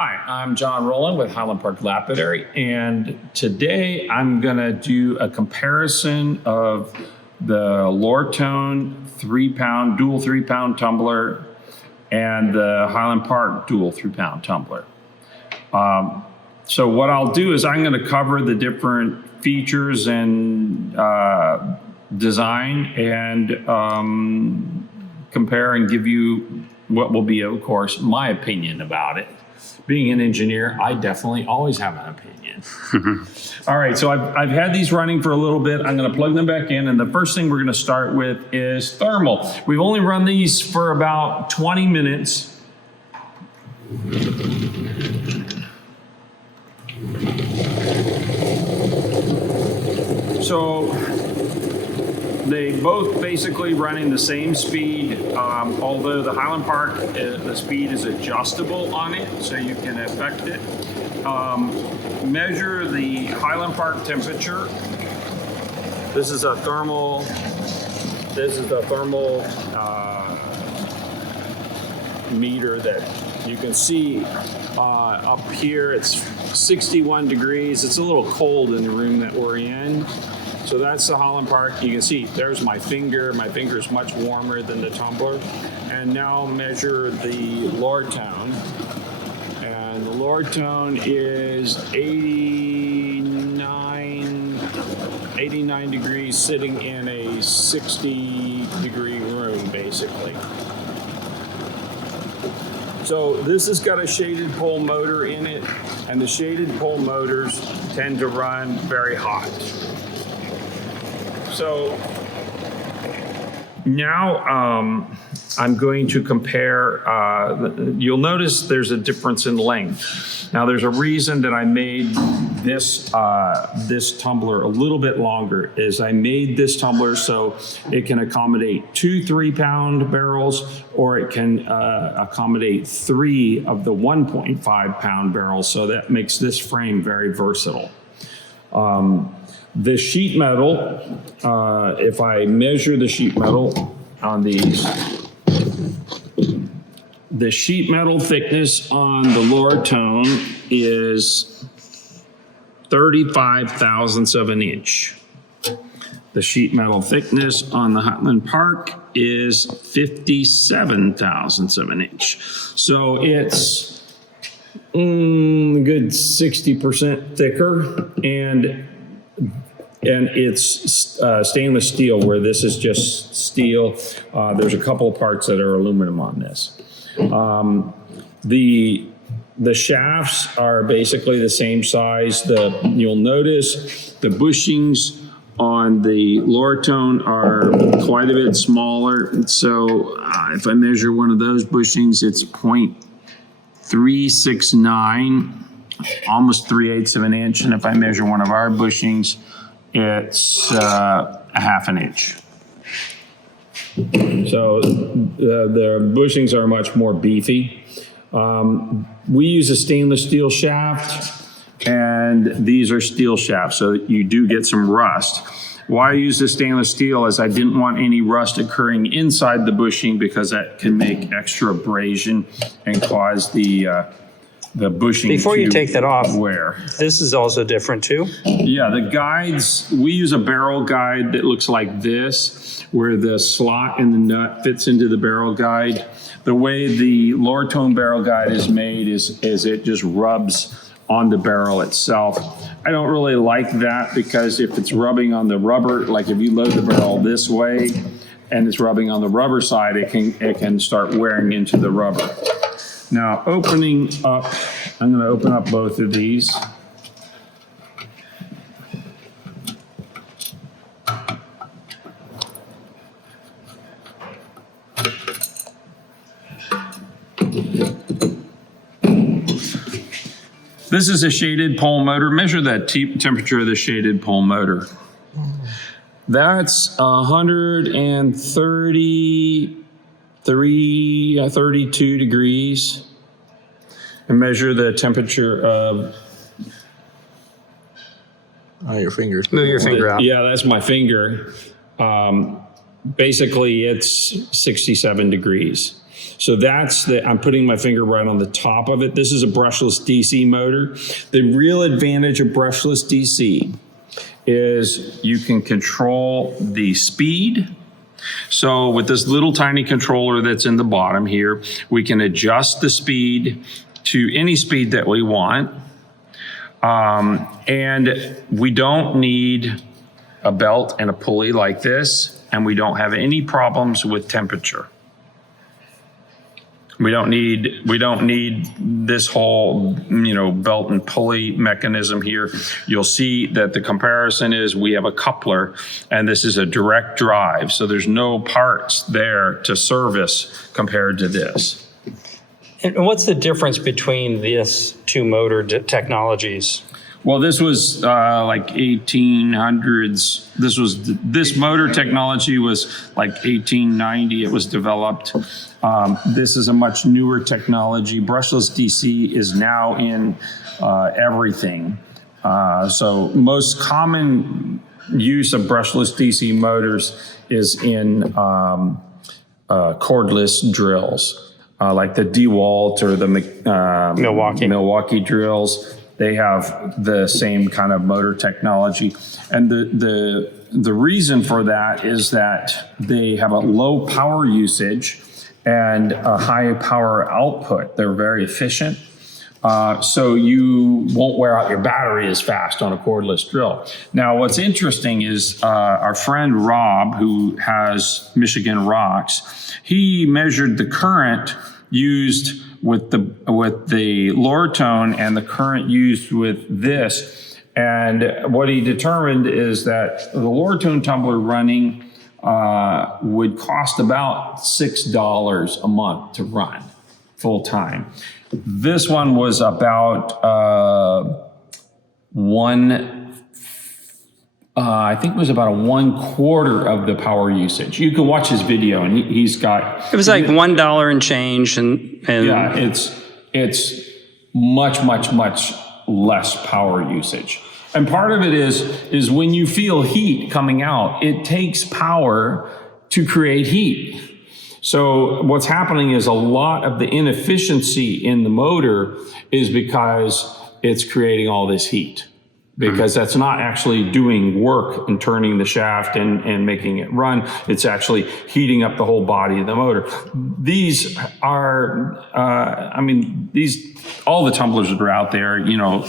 Hi, I'm John Rowland with Highland Park Lapidary, and today I'm going to do a comparison of the Lortone 3-pound, dual 3-pound tumbler and the Highland Park dual 3-pound tumbler. So what I'll do is I'm going to cover the different features and design and compare and give you what will be, of course, my opinion about it. Being an engineer, I definitely always have an opinion. All right, so I've had these running for a little bit. I'm going to plug them back in, and the first thing we're going to start with is thermal. We've only run these for about 20 minutes. So they both basically running the same speed, although the Highland Park, the speed is adjustable on it, so you can affect it. Measure the Highland Park temperature. This is a thermal. Meter that you can see up here. It's 61 degrees. It's a little cold in the room that we're in. So that's the Highland Park. You can see there's my finger. My finger is much warmer than the tumbler. And now measure the Lortone. And the Lortone is 89 degrees, sitting in a 60-degree room, basically. So this has got a shaded pole motor in it, and the shaded pole motors tend to run very hot. So now I'm going to compare, you'll notice there's a difference in length. Now there's a reason that I made this, this tumbler a little bit longer, is I made this tumbler so it can accommodate 2 3-pound barrels, or it can accommodate 3 of the 1.5-pound barrels. So that makes this frame very versatile. The sheet metal, if I measure the sheet metal on these, the sheet metal thickness on the Lortone is 35 thousandths of an inch. The sheet metal thickness on the Highland Park is 57 thousandths of an inch. So it's a good 60% thicker, and it's stainless steel, where this is just steel. There's a couple of parts that are aluminum on this. The shafts are basically the same size. You'll notice the bushings on the Lortone are quite a bit smaller. So if I measure one of those bushings, it's 0.369, almost 3/8 of an inch. And if I measure one of our bushings, it's a 1/2 an inch. So the bushings are much more beefy. We use a stainless steel shaft, and these are steel shafts, so you do get some rust. Why I use the stainless steel is I didn't want any rust occurring inside the bushing, because that can make extra abrasion and cause the bushing. Before you take that off, wear. This is also different too? Yeah, the guides, we use a barrel guide that looks like this, where the slot in the nut fits into the barrel guide. The way the Lortone barrel guide is made is it just rubs on the barrel itself. I don't really like that, because if it's rubbing on the rubber, like if you load the barrel this way and it's rubbing on the rubber side, it can start wearing into the rubber. Now, opening up, I'm going to open up both of these. This is a shaded pole motor. Measure that temperature of the shaded pole motor. That's 32 degrees. And measure the temperature of... your fingers. Move your finger out. Yeah, that's my finger. Basically, it's 67 degrees. So I'm putting my finger right on the top of it. This is a brushless DC motor. The real advantage of brushless DC is you can control the speed. So with this little tiny controller that's in the bottom here, we can adjust the speed to any speed that we want. And we don't need a belt and a pulley like this, and we don't have any problems with temperature. We don't need this whole, belt and pulley mechanism here. You'll see that the comparison is we have a coupler, and this is a direct drive. So there's no parts there to service compared to this. And what's the difference between these two motor technologies? Well, this was like 1800s. This motor technology was like 1890. It was developed. This is a much newer technology. Brushless DC is now in everything. So most common use of brushless DC motors is in cordless drills. Like the DeWalt or the Milwaukee drills, they have the same kind of motor technology. And the reason for that is that they have a low power usage and a high power output. They're very efficient. So you won't wear out your battery as fast on a cordless drill. Now, what's interesting is our friend Rob, who has Michigan Rocks, he measured the current used with the Lortone and the current used with this. And what he determined is that the Lortone tumbler running would cost about $6 a month to run full time. This one was about I think it was about a 1/4 of the power usage. You can watch his video, and he's got. It was like $1 and change, and yeah, it's much less power usage. And part of it is when you feel heat coming out, it takes power to create heat. So what's happening is a lot of the inefficiency in the motor is because it's creating all this heat. Because that's not actually doing work and turning the shaft and making it run. It's actually heating up the whole body of the motor. These are, all the tumblers that are out there,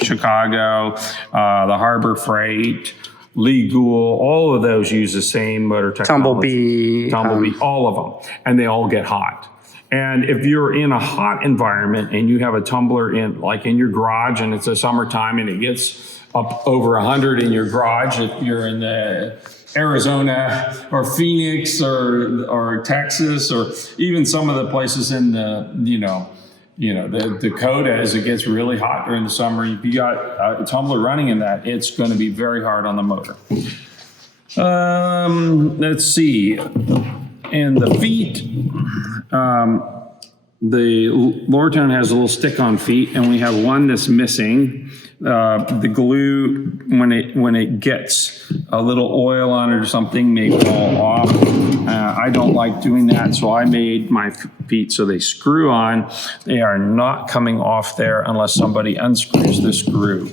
Chicago, the Harbor Freight, Lee Gould, all of those use the same motor technology. Tumblebee, all of them. And they all get hot. And if you're in a hot environment and you have a tumbler in your garage and it's a summertime and it gets up over 100 in your garage, if you're in Arizona or Phoenix or Texas or even some of the places in the Dakotas, it gets really hot during the summer. If you got a tumbler running in that, it's going to be very hard on the motor. Let's see. And the feet, the Lortone has a little stick-on feet, and we have one that's missing. The glue, when it gets a little oil on it or something, may fall off. I don't like doing that, so I made my feet so they screw on. They are not coming off there unless somebody unscrews the screw.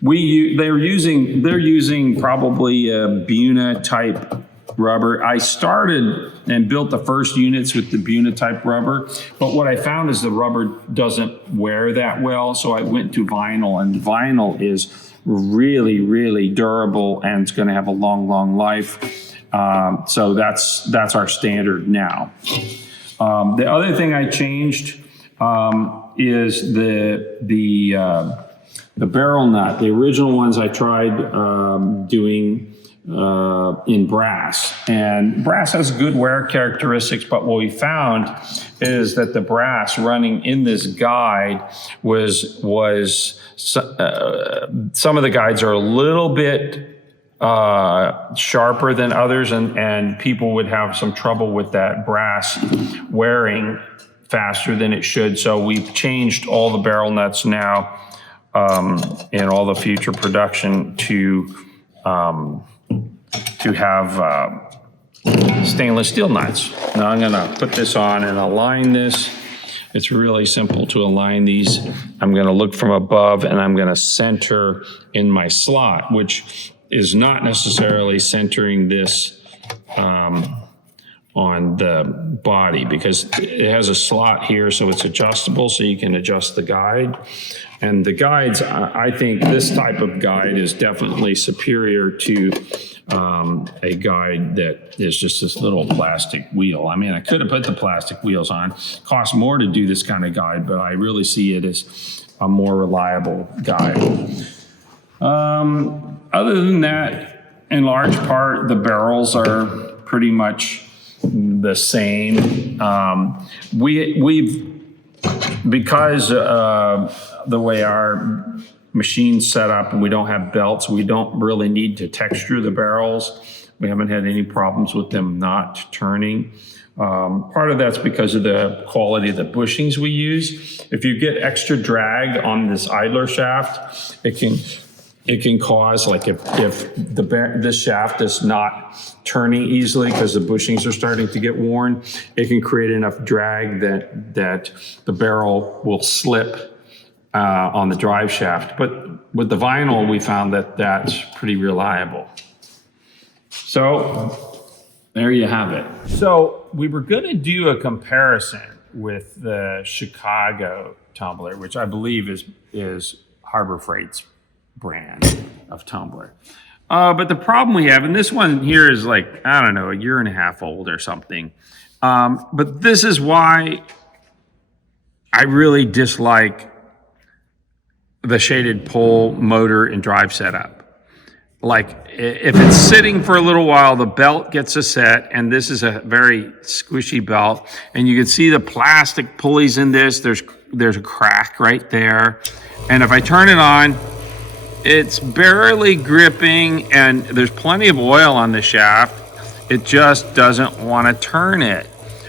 They're using probably a Buna type rubber. I started and built the first units with the Buna type rubber, but what I found is the rubber doesn't wear that well, so I went to vinyl, and vinyl is really, really durable, and it's going to have a long life. So that's our standard now. The other thing I changed is the barrel nut. The original ones I tried doing in brass, and brass has good wear characteristics, but what we found is that the brass running in this guide was some of the guides are a little bit sharper than others, and people would have some trouble with that brass wearing faster than it should. So we've changed all the barrel nuts now in all the future production to have stainless steel nuts. Now I'm gonna put this on and align this. It's really simple to align these. I'm gonna look from above and I'm gonna center in my slot, which is not necessarily centering this on the body, because it has a slot here, so it's adjustable, so you can adjust the guide. And the guides, I think this type of guide is definitely superior to a guide that is just this little plastic wheel. I mean, I could have put the plastic wheels on. Costs more to do this kind of guide, but I really see it as a more reliable guide. Other than that, in large part, the barrels are pretty much the same. Because the way our machine's set up and we don't have belts, we don't really need to texture the barrels. We haven't had any problems with them not turning. Part of that's because of the quality of the bushings we use. If you get extra drag on this idler shaft, it can cause, like if this shaft is not turning easily because the bushings are starting to get worn, it can create enough drag that the barrel will slip on the drive shaft. But with the vinyl, we found that that's pretty reliable. So there you have it. So we were going to do a comparison with the Chicago tumbler, which I believe is Harbor Freight's brand of tumbler. But the problem we have, and this one here is like, I don't know, a year and a half old or something. But this is why I really dislike the shaded pole motor and drive setup. Like, if it's sitting for a little while, the belt gets a set, and this is a very squishy belt, and you can see the plastic pulleys in this. There's a crack right there. And if I turn it on, it's barely gripping, and there's plenty of oil on the shaft. It just doesn't want to turn it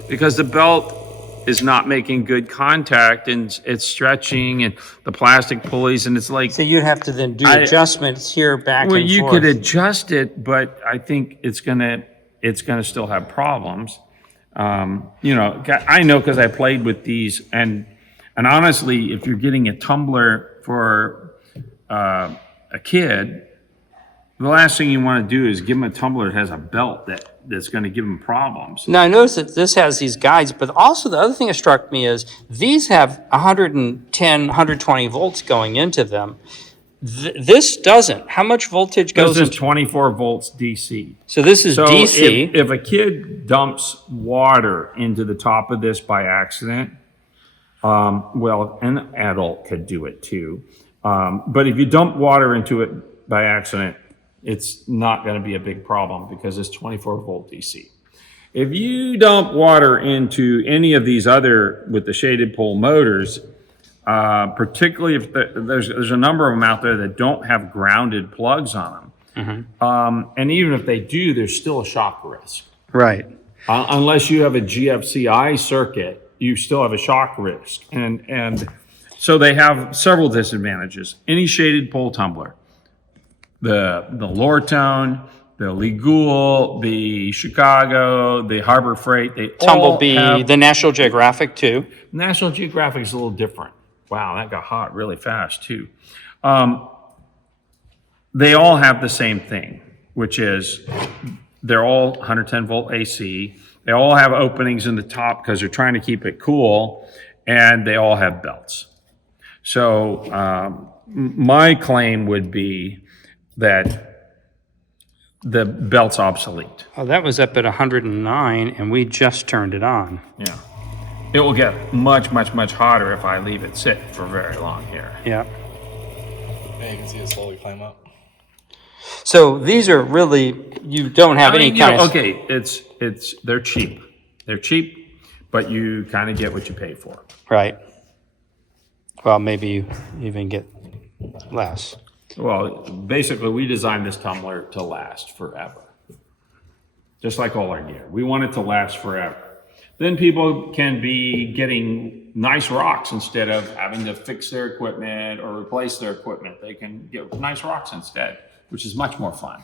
because the belt is not making good contact, and it's stretching, and the plastic pulleys, and it's like... So you'd have to then do adjustments here back and forth. Well, you could adjust it, but I think it's gonna still have problems. You know, I know because I played with these, and honestly, if you're getting a tumbler for a kid, the last thing you want to do is give them a tumbler that has a belt that's going to give them problems. Now, I noticed that this has these guides, but also the other thing that struck me is these have 110, 120 volts going into them. This doesn't. How much voltage goes This into? is 24 volts DC. So this is DC. If a kid dumps water into the top of this by accident, well, an adult could do it too. But if you dump water into it by accident, it's not going to be a big problem because it's 24 volt DC. If you dump water into any of these other with the shaded pole motors, particularly if there's a number of them out there that don't have grounded plugs on them, and even if they do, there's still a shock risk. Right. Unless you have a GFCI circuit, you still have a shock risk, and so they have several disadvantages. Any shaded pole tumbler. The Lortone, the Ligul, the Chicago, the Harbor Freight, they Tumblebee, all have, the National Geographic too. National Geographic is a little different. Wow, that got hot really fast too. They all have the same thing, which is they're all 110 volt AC. They all have openings in the top because they're trying to keep it cool, and they all have belts. So my claim would be that the belt's obsolete. Oh, that was up at 109, and we just turned it on. Yeah. It will get much, much, much hotter if I leave it sit for very long here. Yeah. Yeah, you can see it slowly climb up. So these are really, you don't have any kind of... Okay, they're cheap. They're cheap, but you kind of get what you pay for. Right. Well, maybe you even get less. Well, basically, we designed this tumbler to last forever. Just like all our gear. We want it to last forever. Then people can be getting nice rocks instead of having to fix their equipment or replace their equipment. They can get nice rocks instead, which is much more fun.